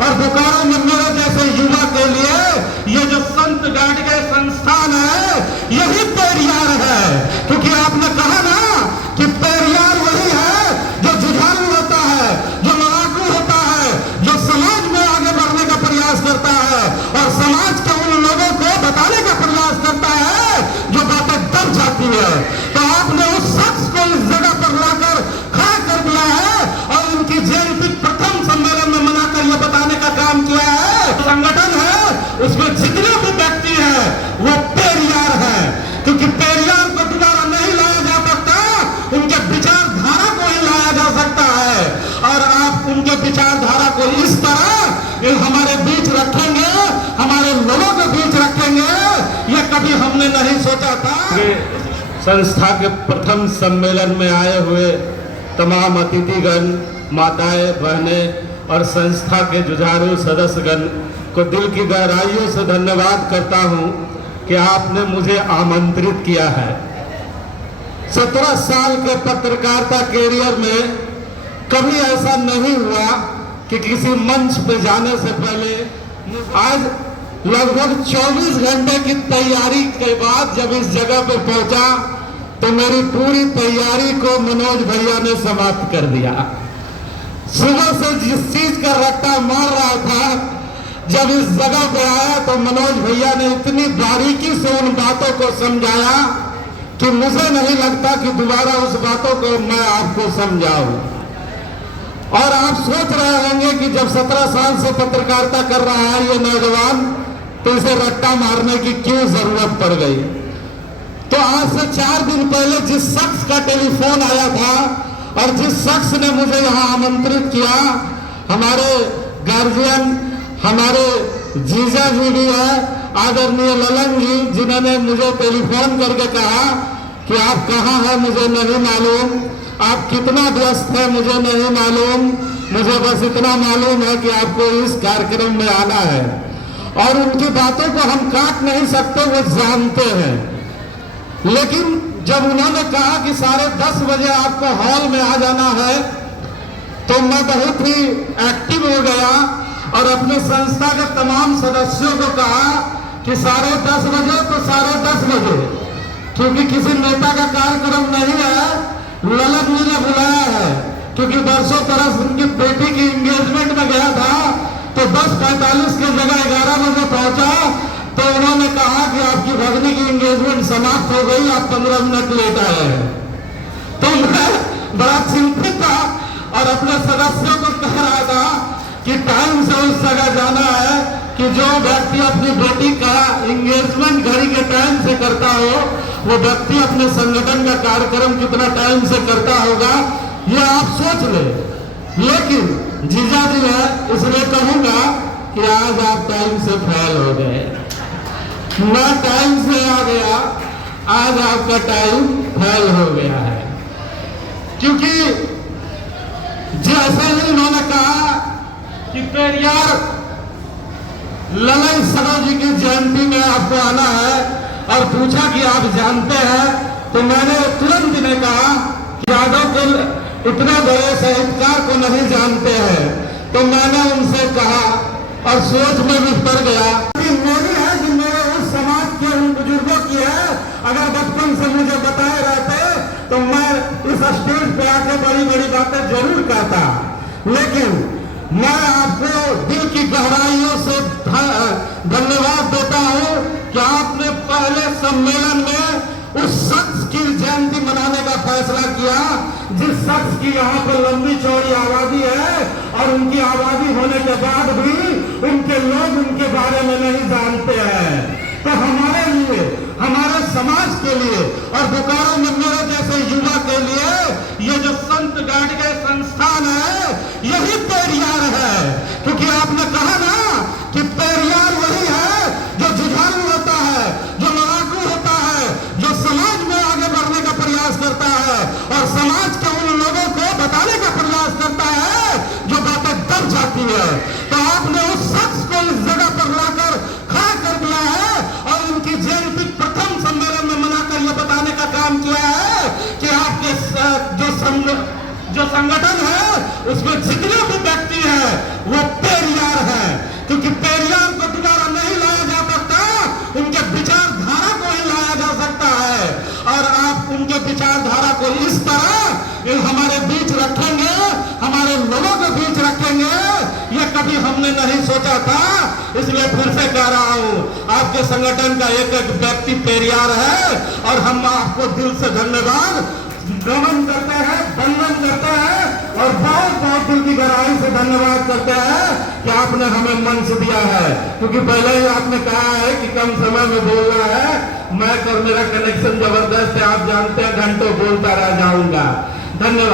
और बोकारो में मेरे जैसे युवा के लिए ये जो संत गाडगे संस्थान है यही पेरियार है। क्योंकि आपने कहा ना कि पेरियार वही है जो जुझारू होता है, जो लड़ाकू होता है, जो समाज में आगे बढ़ने का प्रयास करता है और समाज के उन लोगों को बताने का प्रयास करता है जो बातें दब जाती है। तो आपने उस शख्स को इस जगह पर लाकर खड़ा कर दिया है और उनकी जयंती प्रथम सम्मेलन में मनाकर यह बताने का काम किया है। संगठन है उसमें जितने भी व्यक्ति हैं वो पेरियार है, क्योंकि पेरियार को दोबारा नहीं लाया जा सकता, उनके विचारधारा को ही लाया जा सकता है। और आप उनके विचारधारा को इस तरह हमारे बीच रखेंगे, हमारे लोगों के बीच रखेंगे, ये कभी हमने नहीं सोचा था। संस्था के प्रथम सम्मेलन में आए हुए तमाम अतिथिगण, माताएं, बहनें और संस्था के जुझारू सदस्यगण को दिल की गहराइयों से धन्यवाद करता हूं कि आपने मुझे आमंत्रित किया है। 17 साल के पत्रकारिता कैरियर में कभी ऐसा नहीं हुआ कि किसी मंच पे जाने से पहले आज लगभग 24 घंटे की तैयारी के बाद जब इस जगह पे पहुंचा तो मेरी पूरी तैयारी को मनोज भैया ने समाप्त कर दिया। सुबह से जिस चीज का रट्टा मार रहा था, जब इस जगह पे आया तो मनोज भैया ने इतनी बारीकी से उन बातों को समझाया कि मुझे नहीं लगता कि दोबारा उस बातों को मैं आपको समझाऊं। और आप सोच रहे होंगे कि जब 17 साल से पत्रकारिता कर रहा है ये नौजवान, तो इसे रट्टा मारने की क्यों जरूरत पड़ गई। तो आज से 4 दिन पहले जिस शख्स का टेलीफोन आया था और जिस शख्स ने मुझे यहाँ आमंत्रित किया, हमारे गार्जियन, हमारे जीजा जी भी है, आदरणीय ललन जी, जिन्होंने मुझे टेलीफोन करके कहा कि आप कहाँ हैं मुझे नहीं मालूम, आप कितना व्यस्त हैं मुझे नहीं मालूम, मुझे बस इतना मालूम है कि आपको इस कार्यक्रम में आना है। और उनकी बातों को हम काट नहीं सकते, वो जानते हैं। लेकिन जब उन्होंने कहा कि 10:30 बजे आपको हॉल में आ जाना है, तो मैं बहुत ही एक्टिव हो गया और अपने संस्था के तमाम सदस्यों को कहा कि 10:30 बजे तो 10:30 बजे, क्योंकि किसी नेता का कार्यक्रम नहीं है, ललन जी ने बुलाया है। क्योंकि बरसों तरह उनकी बेटी की एंगेजमेंट में गया था तो 10:45 की जगह 11 बजे पहुंचा, तो उन्होंने कहा कि आपकी भगनी की एंगेजमेंट समाप्त हो गई, आप 15 मिनट लेट आए हैं। तो मैं बड़ा चिंतित था और अपने सदस्यों को कह रहा था कि टाइम से उस जगह जाना है कि जो व्यक्ति अपनी बेटी का एंगेजमेंट घड़ी के टाइम से करता हो, वो व्यक्ति अपने संगठन का कार्यक्रम कितना टाइम से करता होगा, ये आप सोच ले। लेकिन जीजा जी है, इसलिए कहूंगा कि आज आप टाइम से फेल हो गए। मैं टाइम से आ गया, आज आपका टाइम फेल हो गया है। क्योंकि जैसे ही उन्होंने कहा कि पेरियार ललन सरोज जी की जयंती में आपको आना है और पूछा कि आप जानते हैं, तो मैंने तुरंत ने कहा कि यादव के इतने बड़े साहित्यकार को नहीं जानते हैं। तो मैंने उनसे कहा और सोच में भी पड़ गया कि मेरी है कि मेरे उस समाज के उन बुजुर्गों की है। अगर बचपन से मुझे बताए रहते तो मैं इस स्टेज पे आके बड़ी बड़ी बातें जरूर कहता। लेकिन मैं आपको दिल की गहराइयों से धन्यवाद देता हूं कि आपने पहले सम्मेलन में उस शख्स की जयंती मनाने का फैसला किया जिस शख्स की यहाँ पर लंबी चौड़ी आबादी है और उनकी आबादी होने के बाद भी उनके लोग उनके बारे में नहीं जानते हैं। तो हमारे लिए, हमारे समाज के लिए और बोकारो में मेरे जैसे युवा के लिए ये जो संत गाडगे संस्थान है यही पेरियार है। क्योंकि आपने कहा ना कि पेरियार वही है जो जुझारू होता है, जो लड़ाकू होता है, जो समाज में आगे बढ़ने का प्रयास करता है और समाज के उन लोगों को बताने का प्रयास करता है जो बातें दब जाती है। तो आपने उस शख्स को इस जगह पर लाकर खड़ा कर दिया है और उनकी जयंती प्रथम सम्मेलन में मनाकर यह बताने का काम किया है कि आपके जो संगठन है उसमें जितने भी व्यक्ति हैं वो पेरियार है। सोचा था, इसलिए फिर से कह रहा हूं, आपके संगठन का एक एक व्यक्ति पेरियार है और हम आपको दिल से धन्यवाद नमन करते हैं, वंदन करते हैं और बहुत बहुत दिल की गहराई से धन्यवाद करते हैं कि आपने हमें मंच दिया है। क्योंकि पहले ही आपने कहा है कि कम समय में बोलना है, मैं और मेरा कनेक्शन जबरदस्त है, आप जानते हैं, घंटों बोलता रह जाऊंगा। धन्यवाद।